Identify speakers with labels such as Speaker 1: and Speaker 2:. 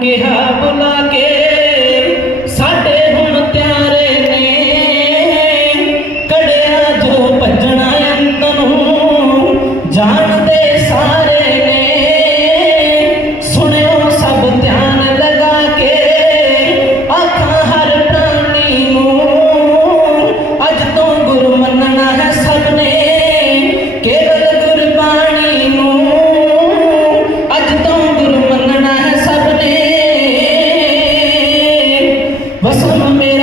Speaker 1: के हाँ, बुला के Vas a comer